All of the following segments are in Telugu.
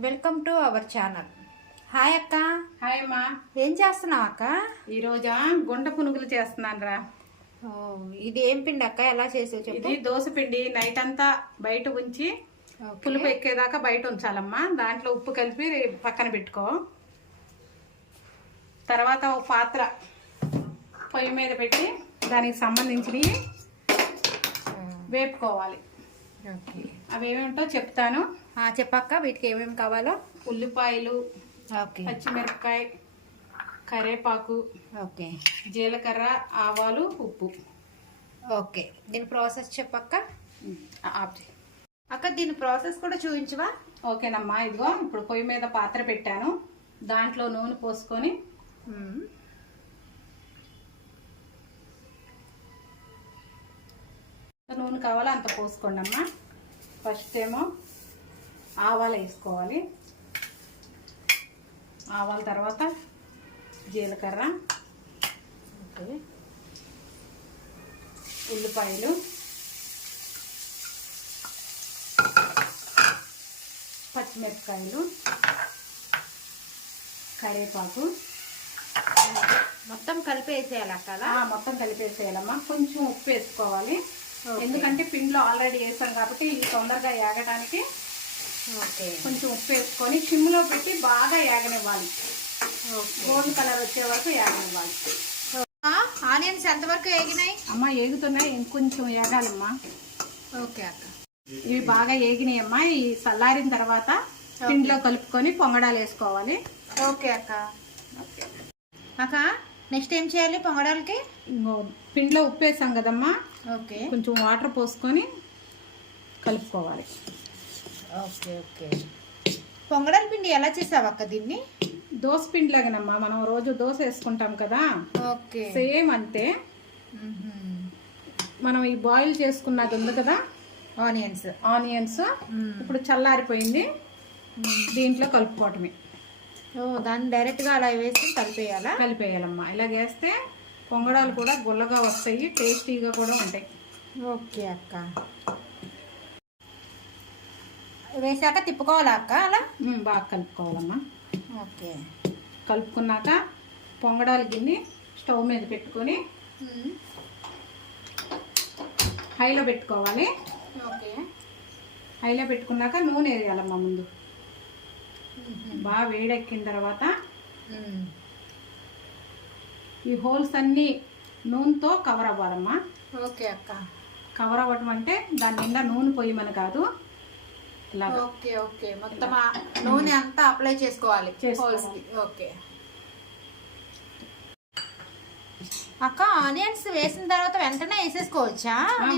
Welcome to our channel. Hi అక్క. హాయ్ అమ్మా. ఏం చేస్తున్నావు అక్క? ఈరోజు గుంట పునుగులు చేస్తున్నాను రా. ఇది ఏం పిండి అక్క? ఎలా చేసావు చెప్పు. ఇది దోశ పిండి నైట్ అంతా బయట ఉంచి పులుపు ఎక్కేదాకా బయట ఉంచాలమ్మా. దాంట్లో ఉప్పు కలిపి పక్కన పెట్టుకో. తర్వాత ఒక పాత్ర పొయ్యి మీద పెట్టి దానికి సంబంధించినవి వేపుకోవాలి. అవి ఏమేమిటో చెప్తాను. చెప్పక్క. వీటికి ఏమేమి కావాలో? ఉల్లిపాయలు, పచ్చిమిరపకాయ, కరివేపాకు, జీలకర్ర, ఆవాలు, ఉప్పు. ఓకే, దీని ప్రాసెస్ చెప్పక్క. ఆప్ అక్క, దీని ప్రాసెస్ కూడా చూపించవా? ఓకేనమ్మా. ఇదిగో ఇప్పుడు పొయ్యి మీద పాత్ర పెట్టాను. దాంట్లో నూనె పోసుకొని నూనె కావాలో అంత పోసుకోండి అమ్మా. ఫస్ట్ ఏమో ఆవాలు వేసుకోవాలి. ఆవాల తర్వాత జీలకర్ర, ఉల్లిపాయలు, పచ్చిమిరపకాయలు, కరివేపాకు మొత్తం కలిపేసేయాలి అక్క. మొత్తం కలిపేసేయాలమ్మా. కొంచెం ఉప్పు వేసుకోవాలి, ఎందుకంటే పిండిలో ఆల్రెడీ వేసాం కాబట్టి ఇది తొందరగా ఏగడానికి. కొంచెం ఉప్పు వేసుకొని సిమ్లో పెట్టి బాగా ఏగనివ్వాలి. గోల్డ్ కలర్ వచ్చే వరకు ఏగనివ్వాలి. ఆనియన్స్ ఎంతవరకు ఏగినాయి అమ్మా? ఏగుతున్నాయి, ఇంకొంచెం ఏగాలమ్మా. ఓకే అక్క. ఇవి బాగా ఏగినాయి అమ్మా. ఈ చల్లారిన తర్వాత పిండిలో కలుపుకొని పొంగడాలు వేసుకోవాలి. ఓకే అక్క. అక్క, నెక్స్ట్ ఏం చేయాలి పొంగడాలకి? పిండిలో ఉప్పు వేసాం కదమ్మా. ఓకే, కొంచెం వాటర్ పోసుకొని కలుపుకోవాలి. Okay okay. పొంగడాల పిండి ఎలా చేసావు అక్క దీన్ని? దోశ పిండి లాగానమ్మా. మనం రోజు దోశ వేసుకుంటాం కదా, ఓకే సేమ్ అంతే. మనం ఈ బాయిల్ చేసుకున్నది ఉంది కదా ఆనియన్స్ ఇప్పుడు చల్లారిపోయింది. దీంట్లో కలుపుకోవటమే. దాన్ని డైరెక్ట్గా అలా వేసి కలిపేయాలమ్మా. ఇలా చేస్తే పొంగడాలు కూడా గుల్లగా వస్తాయి, టేస్టీగా కూడా ఉంటాయి. ఓకే అక్క. వేసాక తిప్పుకోవాలా అక్క? అలా బాగా కలుపుకోవాలమ్మా. ఓకే, కలుపుకున్నాక పొంగడాలు గిన్నె స్టవ్ మీద పెట్టుకొని హైలో పెట్టుకోవాలి. ఓకే, హైలో పెట్టుకున్నాక నూనె వేయాలమ్మా. ముందు బాగా వేడెక్కిన తర్వాత ఈ హోల్స్ అన్నీ నూనెతో కవర్ అవ్వాలమ్మా. ఓకే అక్క. కవర్ అవ్వటం అంటే దాని నిండా నూనె పొయ్యమని కాదు. ఓకే ఓకే, మొత్తం నూనె అంతా అప్లై చేసుకోవాలి. ఓకే అక్క, ఆనియన్స్ వేసిన తర్వాత వెంటనే వేసేసుకోవచ్చా?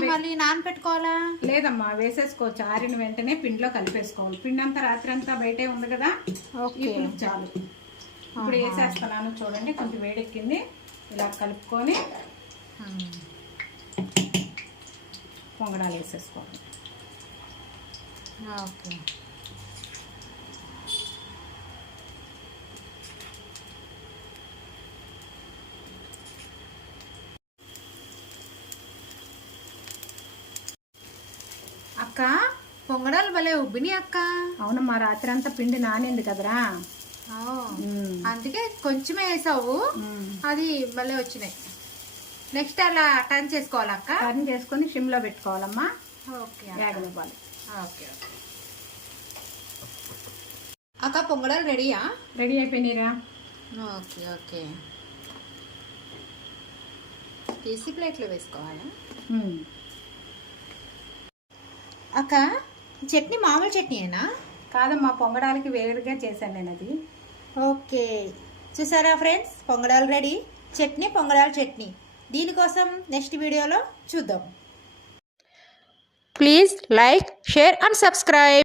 మళ్ళీ నానపెట్టుకోవాలా? లేదమ్మా, వేసేసుకోవచ్చు. ఆరిన వెంటనే పిండిలో కలిపేసుకోవాలి. పిండి అంతా రాత్రి అంతా బయటే ఉంది కదా, చాలు. ఇప్పుడు వేసేస్తున్నాను చూడండి. కొంచెం వేడెక్కింది. ఇలా కలుపుకొని పొంగడాలు వేసేసుకోవాలి. ఓకే, అక్క పొంగడాలు భలే ఉబ్బినాయి అక్క. అవునమ్మా, రాత్రి అంతా పిండి నానింది కదరా, అందుకే కొంచెమే వేసావు. అది భలే వచ్చినాయి. నెక్స్ట్ అలా టర్న్ చేసుకోవాలి అక్క. టర్న్ చేసుకొని సిమ్లో పెట్టుకోవాలమ్మా. ఓకే, వేగనివ్వాలి. ఓకే అక్క, పొంగడాలు రెడీయా? రెడీ అయిపోయినాయిరా. ఓకే ఓకే, తీసి ప్లేట్లో వేసుకోవాలా అక్క? చట్నీ మామూలు చట్నీయేనా? కాదమ్మా, పొంగడాలకి వేరుగా చేశాను నేను అది. ఓకే, చూసారా ఫ్రెండ్స్, పొంగడాలు రెడీ. చట్నీ పొంగడాల చట్నీ. దీనికోసం నెక్స్ట్ వీడియోలో చూద్దాం. Please like, share and subscribe.